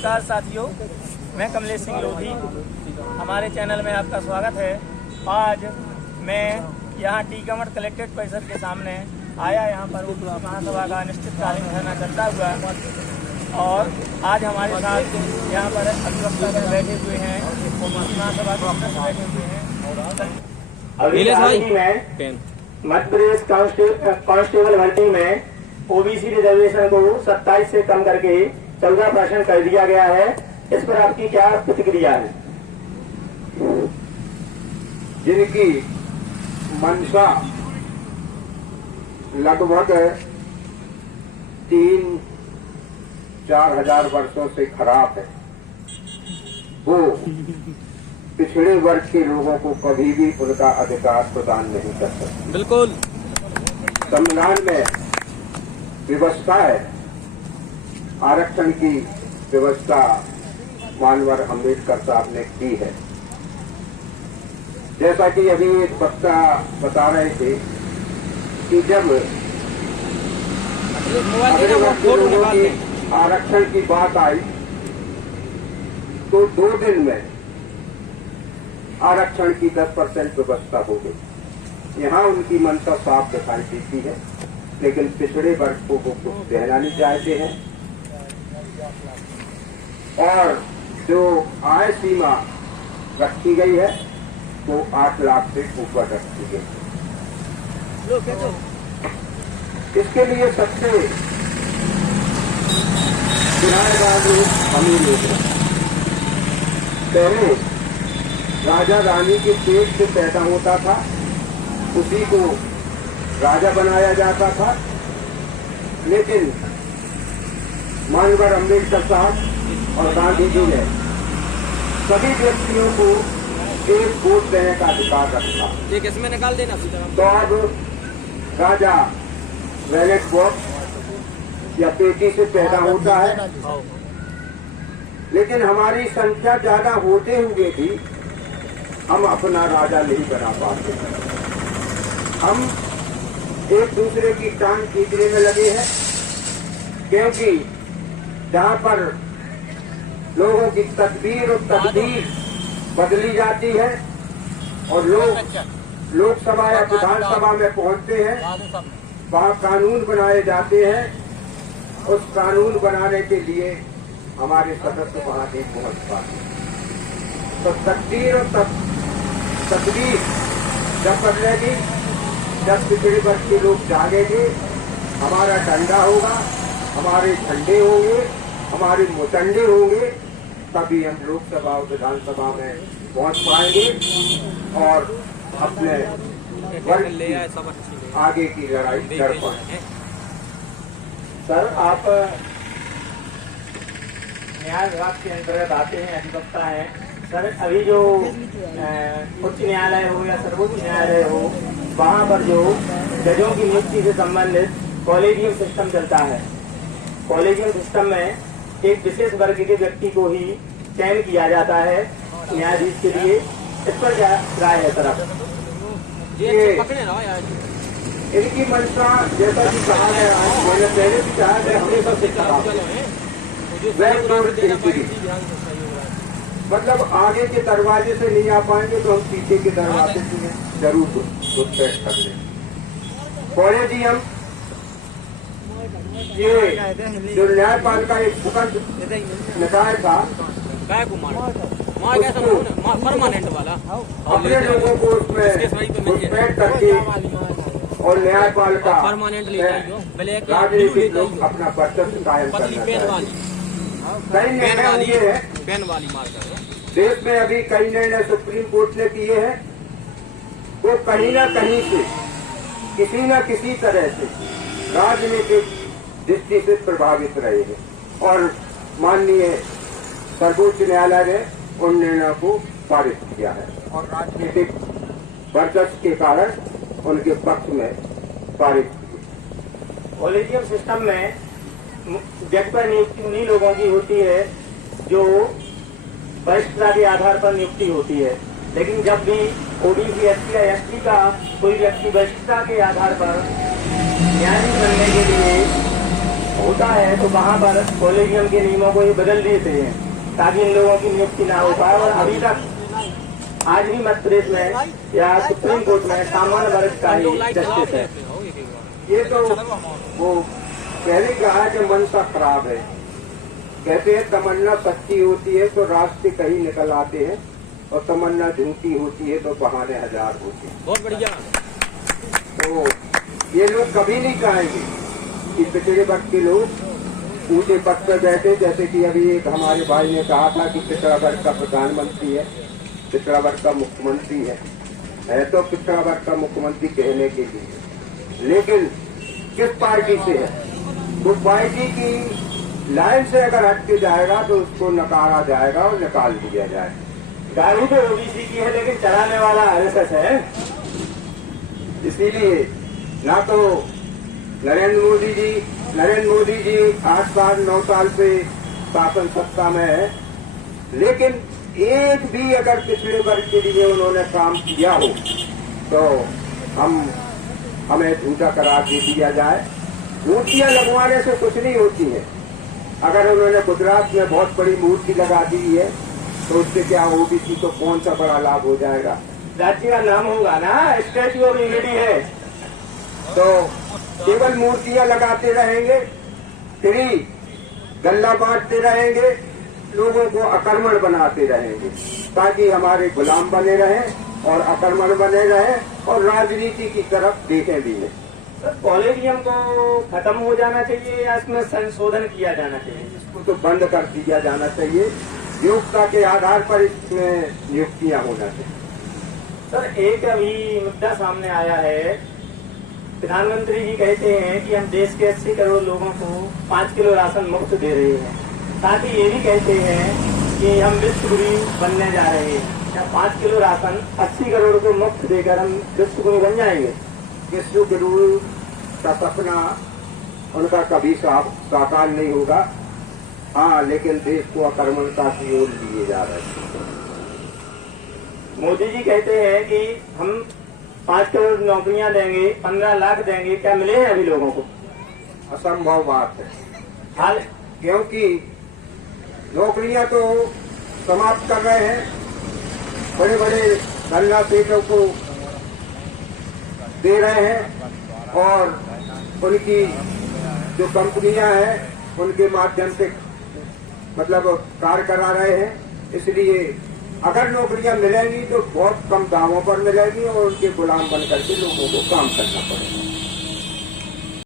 नमस्कार साथियों, मैं कमलेश सिंह लोधी। हमारे चैनल में आपका स्वागत है। आज मैं यहाँ टीकमगढ़ कलेक्ट्रेट परिसर के सामने आया। यहाँ पर ओबीसी महासभा का अनिश्चितकालीन धरना चलता हुआ और आज हमारे साथ यहाँ पर अधिवक्ता बैठे हुए हैं, ओबीसी महासभा के अध्यक्ष बैठे हुए हैं। अभी मध्य प्रदेश कांस्टेबल भर्ती में ओबीसी रिजर्वेशन को 27 से कम करके 14% कर दिया गया है। इस पर आपकी क्या प्रतिक्रिया है? जिनकी मंशा लगभग 3-4 हजार वर्षों से खराब है, वो पिछड़े वर्ग के लोगों को कभी भी उनका अधिकार प्रदान नहीं कर सकते। बिल्कुल। संविधान में व्यवस्था है, आरक्षण की व्यवस्था मानवर अम्बेडकर साहब ने की है। जैसा कि अभी एक वक्ता बता रहे थे कि जब आरक्षण की बात आई तो 2 दिन में आरक्षण की 10% व्यवस्था हो गई। यहाँ उनकी मंशा साफ दिखाई देती है, लेकिन पिछड़े वर्ग को वो कुछ देना नहीं चाहते हैं और जो आय सीमा रखी गई है वो 8 लाख से ऊपर रखी गई है। इसके लिए सबसे किराएदार लोग अमीर लोग हैं। पहले राजा रानी के पेट से पैदा होता था, उसी को राजा बनाया जाता था, लेकिन मानवर अम्बेडकर साहब और गांधी जी ने सभी व्यक्तियों को एक वोट देने का अधिकार रखा। एक इसमें निकाल देना। तो अब राजा बैलेट बॉक्स या पेटी से पैदा होता है, लेकिन हमारी संख्या ज्यादा होते हुए भी हम अपना राजा नहीं बना पाते। हम एक दूसरे की टांग खींचने में लगे हैं, क्योंकि जहां पर लोगों की तकदीर और तकदीर बदली जाती है और लोग लोकसभा या विधानसभा में पहुंचते हैं, वहां कानून बनाए जाते हैं। उस कानून बनाने के लिए हमारे सदस्य वहां नहीं पहुंच पाते। तो तकदीर और तकदीर जब बदलेगी, जब पिछड़े वर्ग के लोग जागेंगे, हमारा डंडा होगा, हमारे झंडे होंगे, हमारे मुचंडे होंगे, तभी हम लोकसभा और विधानसभा में पहुंच पाएंगे और अपने वर्ग की आगे की लड़ाई लड़ पाएंगे। सर, आप न्याय विभाग के अंतर्गत आते हैं, अधिवक्ता हैं। सर, अभी जो उच्च न्यायालय हो या सर्वोच्च न्यायालय हो, वहाँ पर जो जजों की नियुक्ति से संबंधित कॉलेजियम सिस्टम चलता है। कॉलेजियम सिस्टम में एक विशेष वर्ग के व्यक्ति को ही चयन किया जाता है न्यायाधीश के लिए। इस पर क्या राय है सर आप? इनकी मंशा, जैसा कि कहा गया है, मैंने पहले भी कहा है, हमेशा से कहा मतलब आगे के दरवाजे से नहीं आ पाएंगे तो हम पीछे के दरवाजे से जरूर घुसपैठ कर लें। कॉलेजियम ये जो न्यायपालिका एक फुकट निकाय था, परमानेंट वाला अपने लोगों को उसमें घुसपैठ करके और न्यायपालिका राजनीतिक लोग अपना वर्चस्व कायम करना। कई निर्णय हुए हैं पेन वाली मारकर देश में, अभी कई निर्णय सुप्रीम कोर्ट ने किए हैं, वो कहीं न कहीं से किसी न किसी तरह से राजनीतिक दृष्टि से प्रभावित रहे हैं और माननीय सर्वोच्च न्यायालय ने उन निर्णयों को पारित किया है और राजनीतिक वर्चस्व के कारण उनके पक्ष में पारित किया। कॉलेजियम सिस्टम में जज पर नियुक्ति उन्हीं लोगों की होती है जो वरिष्ठता के आधार पर नियुक्ति होती है, लेकिन जब भी ओबीसी, एससी या एसटी का कोई व्यक्ति वरिष्ठता के आधार पर न्यायाधीश बनने के लिए होता है तो वहाँ पर कॉलेजियम के नियमों को ये बदल देते हैं ताकि इन लोगों की नियुक्ति ना हो पाए। और अभी तक आज भी मध्य प्रदेश में या सुप्रीम कोर्ट में सामान्य वर्ग का ही जस्टिस है। ये तो वो पहले कहा कि मनसा खराब है। कहते हैं तमन्ना सच्ची होती है तो रास्ते कहीं निकल आते हैं और तमन्ना झूठी होती है तो बहाने हजार होते हैं। बहुत बढ़िया। तो ये लोग कभी नहीं कहेंगे कि पिछड़े वर्ग के लोग ऊंचे पद पर बैठे, जैसे कि अभी एक हमारे भाई ने कहा था कि पिछड़ा वर्ग का प्रधानमंत्री है, पिछड़ा वर्ग का मुख्यमंत्री है तो पिछड़ा वर्ग का मुख्यमंत्री कहने के लिए, लेकिन किस पार्टी से है? वो पार्टी की लाइन से अगर हट के जाएगा तो उसको नकारा जाएगा और निकाल दिया जाएगा। गाड़ी तो ओबीसी की है लेकिन चलाने वाला आरएसएस है। इसीलिए ना तो नरेंद्र मोदी जी 8 साल 9 साल से शासन सत्ता में है, लेकिन एक भी अगर पिछड़े वर्ग के लिए उन्होंने काम किया हो तो हमें झूठा करार दे दिया जाए। मूर्तियां लगवाने से कुछ नहीं होती है। अगर उन्होंने गुजरात में बहुत बड़ी मूर्ति लगा दी है तो उससे क्या ओबीसी को कौन सा बड़ा लाभ हो जाएगा? राज्य का नाम होगा ना, स्टैच्यू ऑफ यूनिटी है, तो केवल मूर्तियां लगाते रहेंगे, फ्री गल्ला बांटते रहेंगे, लोगों को अकर्मण बनाते रहेंगे ताकि हमारे गुलाम बने रहें और अकर्मण बने रहें और राजनीति की तरफ देखें भी नहीं। सर, कॉलेजियम को खत्म हो जाना चाहिए या इसमें संशोधन किया जाना चाहिए? इसको तो बंद कर दिया जाना चाहिए। योग्यता के आधार पर इसमें नियुक्तियां होना चाहिए। सर, एक अभी मुद्दा सामने आया है, प्रधानमंत्री जी कहते हैं कि हम देश के 80 करोड़ लोगों को 5 किलो राशन मुफ्त दे रहे हैं, साथ ही ये भी कहते हैं कि हम विश्व गुरु बनने जा रहे हैं। क्या 5 किलो राशन 80 करोड़ को मुफ्त देकर हम विश्व गुरु बन जाएंगे? विश्व गुरु का सपना उनका कभी साकार नहीं होगा। हाँ, लेकिन देश को अकर्मणता की ओर लिए जा रहे हैं। मोदी जी कहते हैं कि हम 5 करोड़ नौकरियां देंगे, 15 लाख देंगे, क्या मिले हैं अभी लोगों को? असंभव बात है। हाल क्योंकि नौकरियां तो समाप्त कर रहे हैं, बड़े बड़े धन्ना पेटों को दे रहे हैं और उनकी जो कंपनियां हैं उनके माध्यम से मतलब कार्य करा रहे हैं। इसलिए अगर नौकरियां मिलेंगी तो बहुत कम दामों पर मिलेंगी और उनके गुलाम बनकर के लोगों को काम करना पड़ेगा।